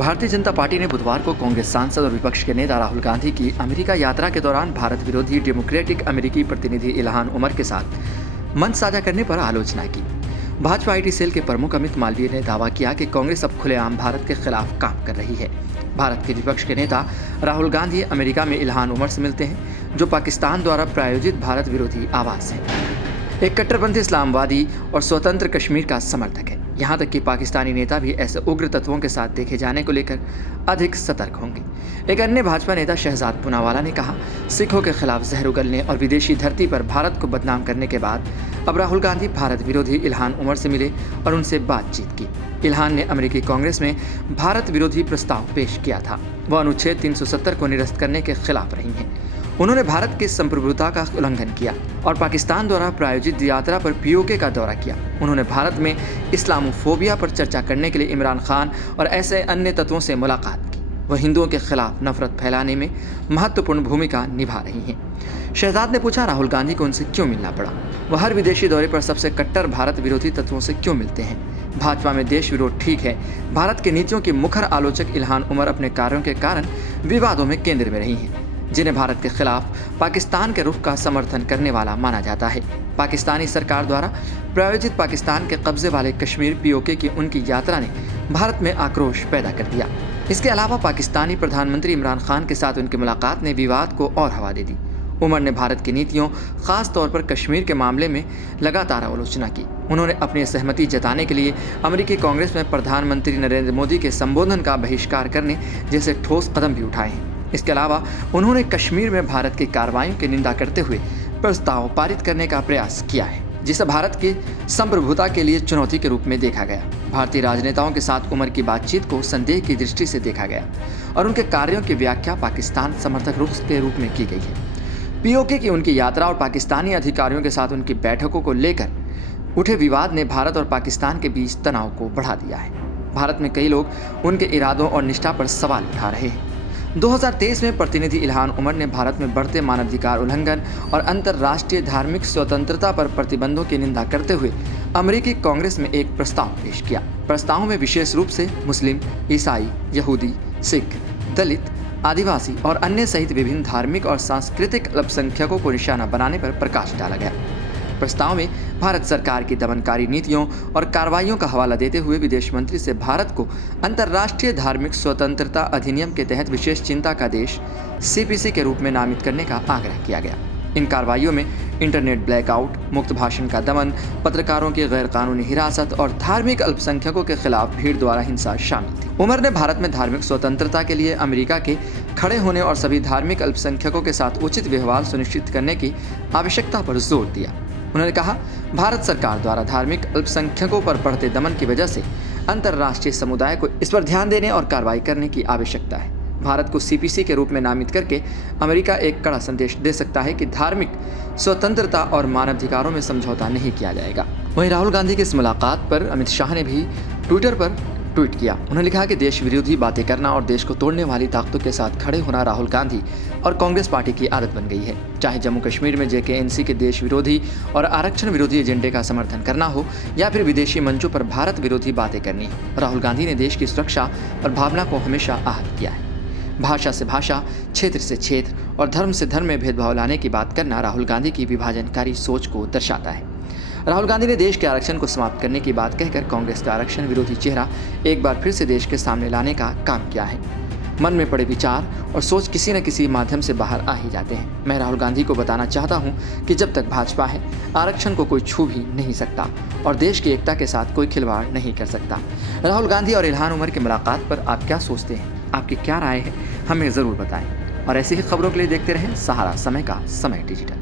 Bharatiya Janata party ने बुधवार को कांग्रेस सांसद और विपक्ष के नेता राहुल गांधी की अमेरिका यात्रा के दौरान भारत विरोधी डेमोक्रेटिक अमेरिकी प्रतिनिधि इल्हान उमर के साथ मंच साझा करने पर आलोचना की। भाजपा आईटी सेल के प्रमुख अमित मालवीय ने दावा किया कि कांग्रेस अब खुलेआम भारत के खिलाफ काम कर रही है। भारत के विपक्ष के नेता राहुल गांधी अमेरिका में इल्हान उमर से मिलते हैं, जो पाकिस्तान द्वारा प्रायोजित भारत विरोधी आवाज है। एक कट्टरपंथी इस्लामवादी और स्वतंत्र कश्मीर का समर्थक है। यहाँ तक कि पाकिस्तानी नेता भी ऐसे उग्र तत्वों के साथ देखे जाने को लेकर अधिक सतर्क होंगे। एक अन्य भाजपा नेता शहजाद पूनावाला ने कहा, सिखों के खिलाफ जहर उगलने और विदेशी धरती पर भारत को बदनाम करने के बाद अब राहुल गांधी भारत विरोधी इल्हान उमर से मिले और उनसे बातचीत की। इल्हान ने अमेरिकी कांग्रेस में भारत विरोधी प्रस्ताव पेश किया था। वह अनुच्छेद 370 को निरस्त करने के खिलाफ रही हैं। उन्होंने भारत की संप्रभुता का उल्लंघन किया और पाकिस्तान द्वारा प्रायोजित यात्रा पर पीओके का दौरा किया। उन्होंने भारत में इस्लामोफोबिया पर चर्चा करने के लिए इमरान खान और ऐसे अन्य तत्वों से मुलाकात की। वह हिंदुओं के खिलाफ नफरत फैलाने में महत्वपूर्ण भूमिका निभा रही हैं। शहजाद ने पूछा, राहुल गांधी को उनसे क्यों मिलना पड़ा? वह हर विदेशी दौरे पर सबसे कट्टर भारत विरोधी तत्वों से क्यों मिलते हैं? भाजपा में देश विरोध ठीक है। भारत की नीतियों की मुखर आलोचक इल्हान उमर अपने कार्यों के कारण विवादों में केंद्र में रही हैं, जिन्हें भारत के खिलाफ पाकिस्तान के रुख का समर्थन करने वाला माना जाता है। पाकिस्तानी सरकार द्वारा प्रायोजित पाकिस्तान के कब्जे वाले कश्मीर पीओके की उनकी यात्रा ने भारत में आक्रोश पैदा कर दिया। इसके अलावा पाकिस्तानी प्रधानमंत्री इमरान खान के साथ उनकी मुलाकात ने विवाद को और हवा दे दी। उमर ने भारत की नीतियों, खास तौर पर कश्मीर के मामले में लगातार आलोचना की। उन्होंने अपनी सहमति जताने के लिए अमेरिकी कांग्रेस में प्रधानमंत्री नरेंद्र मोदी के संबोधन का बहिष्कार करने जैसे ठोस कदम भी उठाए हैं। इसके अलावा उन्होंने कश्मीर में भारत की कार्रवाइयों की निंदा करते हुए प्रस्ताव पारित करने का प्रयास किया है, जिसे भारत की संप्रभुता के लिए चुनौती के रूप में देखा गया। भारतीय राजनेताओं के साथ उमर की बातचीत को संदेह की दृष्टि से देखा गया और उनके कार्यों की व्याख्या पाकिस्तान समर्थक रुख के रूप में की गई है। पीओके की उनकी यात्रा और पाकिस्तानी अधिकारियों के साथ उनकी बैठकों को लेकर उठे विवाद ने भारत और पाकिस्तान के बीच तनाव को बढ़ा दिया है। भारत में कई लोग उनके इरादों और निष्ठा पर सवाल उठा रहे हैं। 2023 में प्रतिनिधि इल्हान उमर ने भारत में बढ़ते मानवाधिकार उल्लंघन और अंतर्राष्ट्रीय धार्मिक स्वतंत्रता पर प्रतिबंधों की निंदा करते हुए अमेरिकी कांग्रेस में एक प्रस्ताव पेश किया। प्रस्ताव में विशेष रूप से मुस्लिम, ईसाई, यहूदी, सिख, दलित, आदिवासी और अन्य सहित विभिन्न धार्मिक और सांस्कृतिक अल्पसंख्यकों को निशाना बनाने पर प्रकाश डाला गया। प्रस्ताव में भारत सरकार की दमनकारी नीतियों और कार्रवाइयों का हवाला देते हुए विदेश मंत्री से भारत को अंतर्राष्ट्रीय धार्मिक स्वतंत्रता अधिनियम के तहत विशेष चिंता का देश सीपीसी के रूप में नामित करने का आग्रह किया गया। इन कार्रवाइयों में इंटरनेट ब्लैकआउट, मुक्त भाषण का दमन, पत्रकारों की गैरकानूनी हिरासत और धार्मिक अल्पसंख्यकों के खिलाफ भीड़ द्वारा हिंसा शामिल थी। उमर ने भारत में धार्मिक स्वतंत्रता के लिए अमेरिका के खड़े होने और सभी धार्मिक अल्पसंख्यकों के साथ उचित व्यवहार सुनिश्चित करने की आवश्यकता पर जोर दिया। उन्होंने कहा, भारत सरकार द्वारा धार्मिक अल्पसंख्यकों पर बढ़ते दमन की वजह से अंतर्राष्ट्रीय समुदाय को इस पर ध्यान देने और कार्रवाई करने की आवश्यकता है। भारत को सीपीसी के रूप में नामित करके अमेरिका एक कड़ा संदेश दे सकता है कि धार्मिक स्वतंत्रता और मानवाधिकारों में समझौता नहीं किया जाएगा। वहीं राहुल गांधी की इस मुलाकात पर अमित शाह ने भी ट्विटर पर ट्वीट किया। उन्होंने लिखा कि देश विरोधी बातें करना और देश को तोड़ने वाली ताकतों के साथ खड़े होना राहुल गांधी और कांग्रेस पार्टी की आदत बन गई है। चाहे जम्मू कश्मीर में जेकेएनसी के देश विरोधी और आरक्षण विरोधी एजेंडे का समर्थन करना हो या फिर विदेशी मंचों पर भारत विरोधी बातें करनी हो, राहुल गांधी ने देश की सुरक्षा और भावना को हमेशा आहत किया है। भाषा से भाषा, क्षेत्र से क्षेत्र और धर्म से धर्म में भेदभाव लाने की बात करना राहुल गांधी की विभाजनकारी सोच को दर्शाता है। राहुल गांधी ने देश के आरक्षण को समाप्त करने की बात कहकर कांग्रेस का आरक्षण विरोधी चेहरा एक बार फिर से देश के सामने लाने का काम किया है। मन में पड़े विचार और सोच किसी न किसी माध्यम से बाहर आ ही जाते हैं। मैं राहुल गांधी को बताना चाहता हूं कि जब तक भाजपा है, आरक्षण को कोई छू भी नहीं सकता और देश की एकता के साथ कोई खिलवाड़ नहीं कर सकता। राहुल गांधी और इल्हान उमर की मुलाकात पर आप क्या सोचते हैं? आपकी क्या राय है? हमें ज़रूर बताएं और ऐसी ही खबरों के लिए देखते रहें सहारा समय का समय डिजिटल।